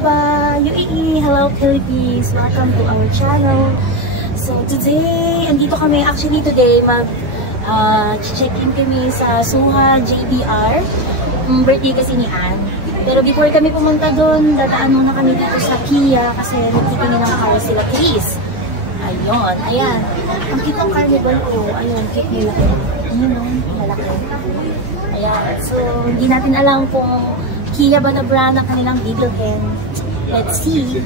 Marhaba UAE, hello Philippines, welcome to our channel. So today, andito kami, actually today check-in kami sa Suha JBR, birthday kasi ni Anne. Pero before kami pumunta doon, dadaan muna kami dito sa Kia kasi nagtitingin ng car sila Chris. Ayun, ayan. Ang cute ng carnival ko, ayun, cute nila. Ayun o, malaki. Ayan, so hindi natin alam kung Kia ba na brand ang kanilang bibilhin. Let's see.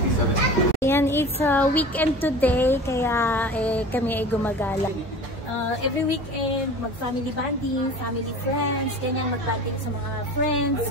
Ayan, it's a weekend today, kaya kami ay gumagala. Every weekend, mag-family bonding, family friends, ganyan mag-bonding sa mga friends.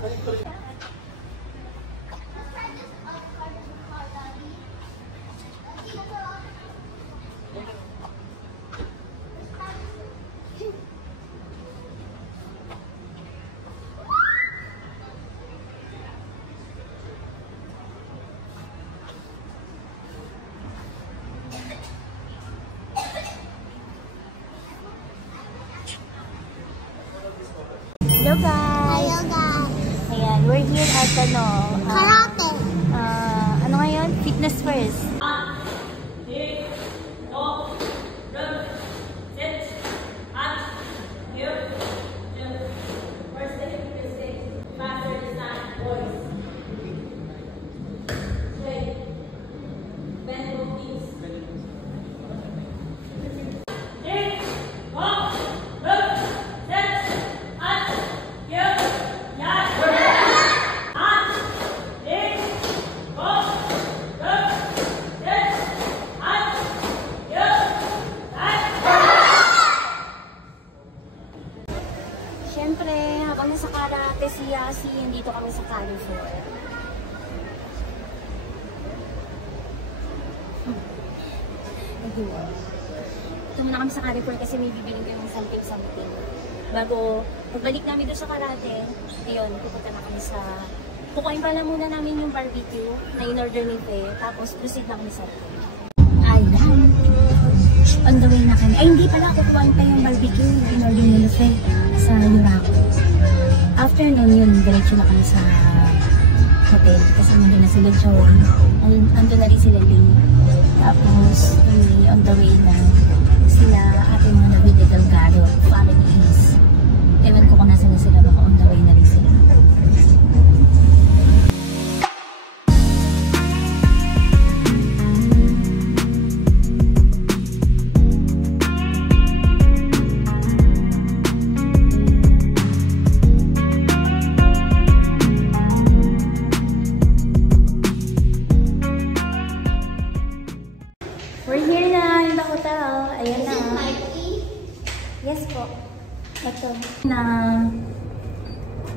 Hello guys! Hello guys! Ayan, we're here at Karate! Ano ngayon? Fitness first. Siyempre, habang nasa karate si Yasi, dito kami sa California. Ito muna kami sa California kasi may bibiling kami something. Bago pagbalik namin doon sa karate, ayun, pupunta na kami sa... Kukuhain pala muna namin yung barbecue na in-order ni Faye, tapos proceed na kami sa... Ayan! On the way na kami. Ay, hindi pala, kukuhain pa yung barbecue na in-order ni Faye sa Yuraco. After nun yun, diretso na kami sa hotel. Kasi nandun na sila Joey. Andun na rin sila Lee. Tapos, on the way na sila ating mga Navide Delgado families. Ewan ko kung nasa na sila, baka on the way na rin sila. We're here na in the hotel. Ayan na. Yes po. Ito. Na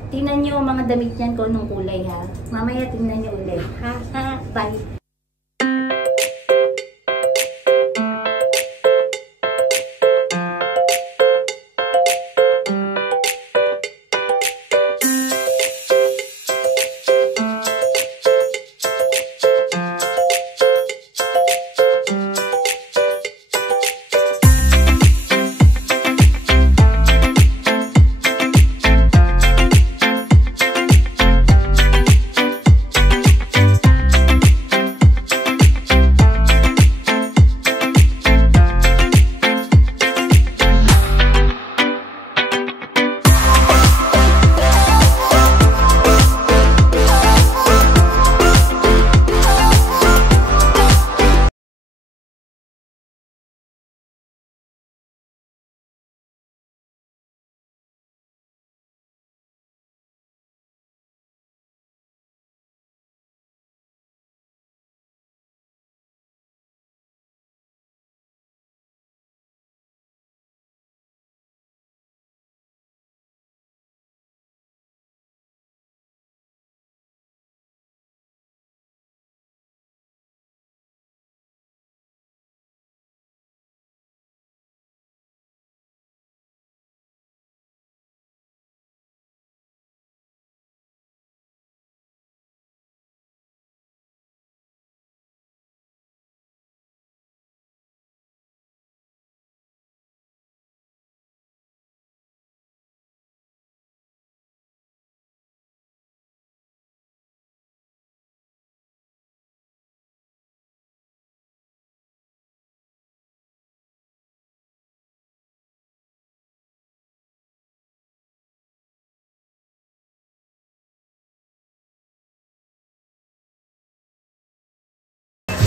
tingnan nyo ang mga damit yan kung anong kulay ha. Mamaya tingnan nyo ulit. Ha? Bye.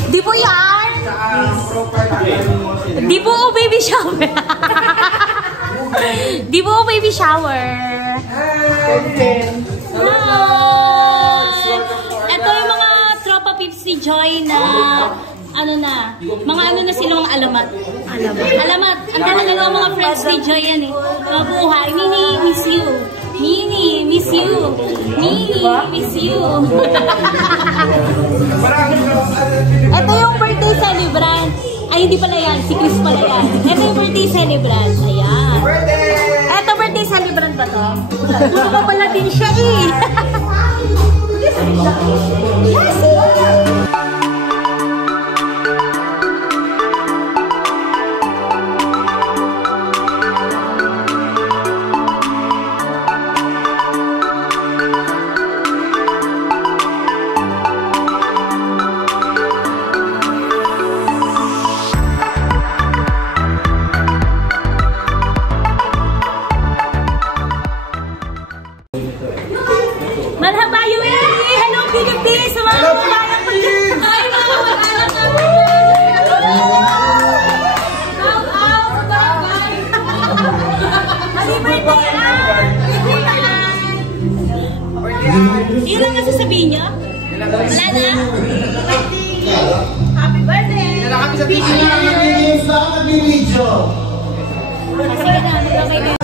Di po yan? Di po baby shower. Di po baby shower. Hello! Ito yung mga tropa pips ni Joy na mga sila mga alamat. Alamat. Ang talaga ng mga friends ni Joy yan eh. Mabuhay. Nini, miss you. Nini, miss you. Nini, miss you. Ito yung birthday celebrant. Ay, hindi pala yan. Si Chris pala yan. Ito yung birthday celebrant. Ayan. Ito birthday celebrant ba to? Puto pala din siya eh. Yes! Yun lang ang sasabihin niyo? Wala na? Happy birthday! Happy birthday! Sa video! Sige na, nagkakay din.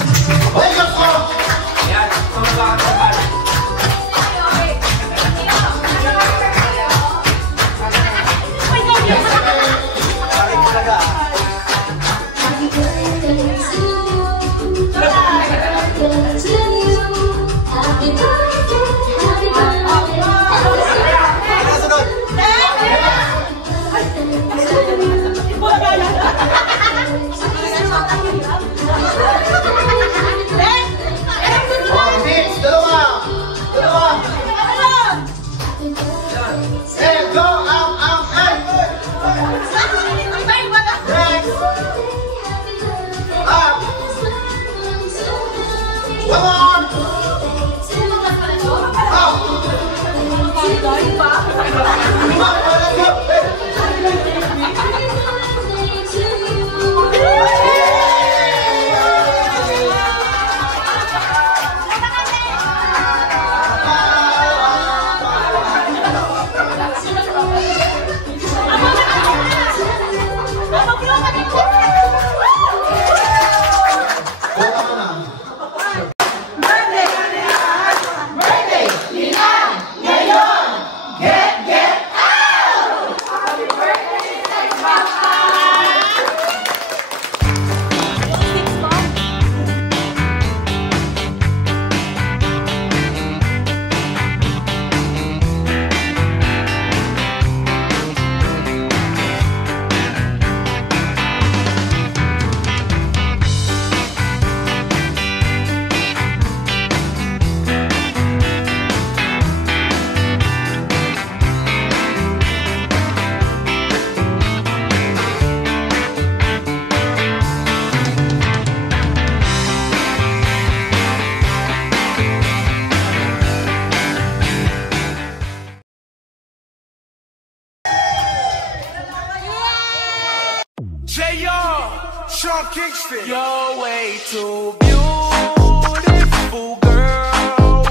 Sean Kingston. You're way too beautiful, girl.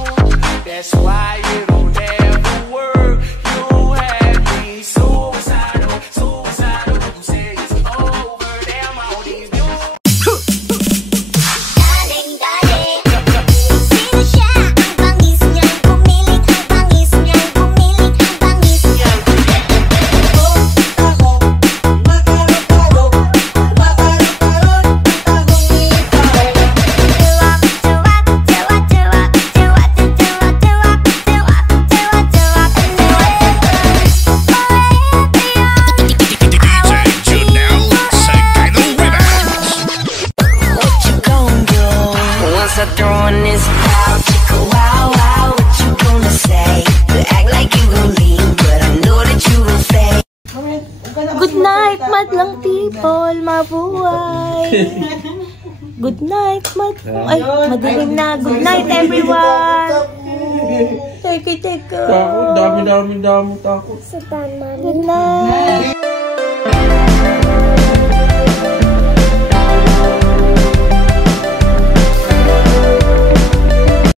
That's why it'll never work. You had me suicidal, suicidal. You say it's over, damn all these Galing, galing. Sino siya? Ang bangis niyang pumilit, ang bangis niyang pumilit, ang bangis niyang throwing this out, chicka wow wow. What you gonna say? You act like you gon' leave, but I know that you gon' stay. Good night, madlang people, mabuhay. Good night, ay, madilim na. Good night, everyone. Teka. Takot, dami takot. Good night.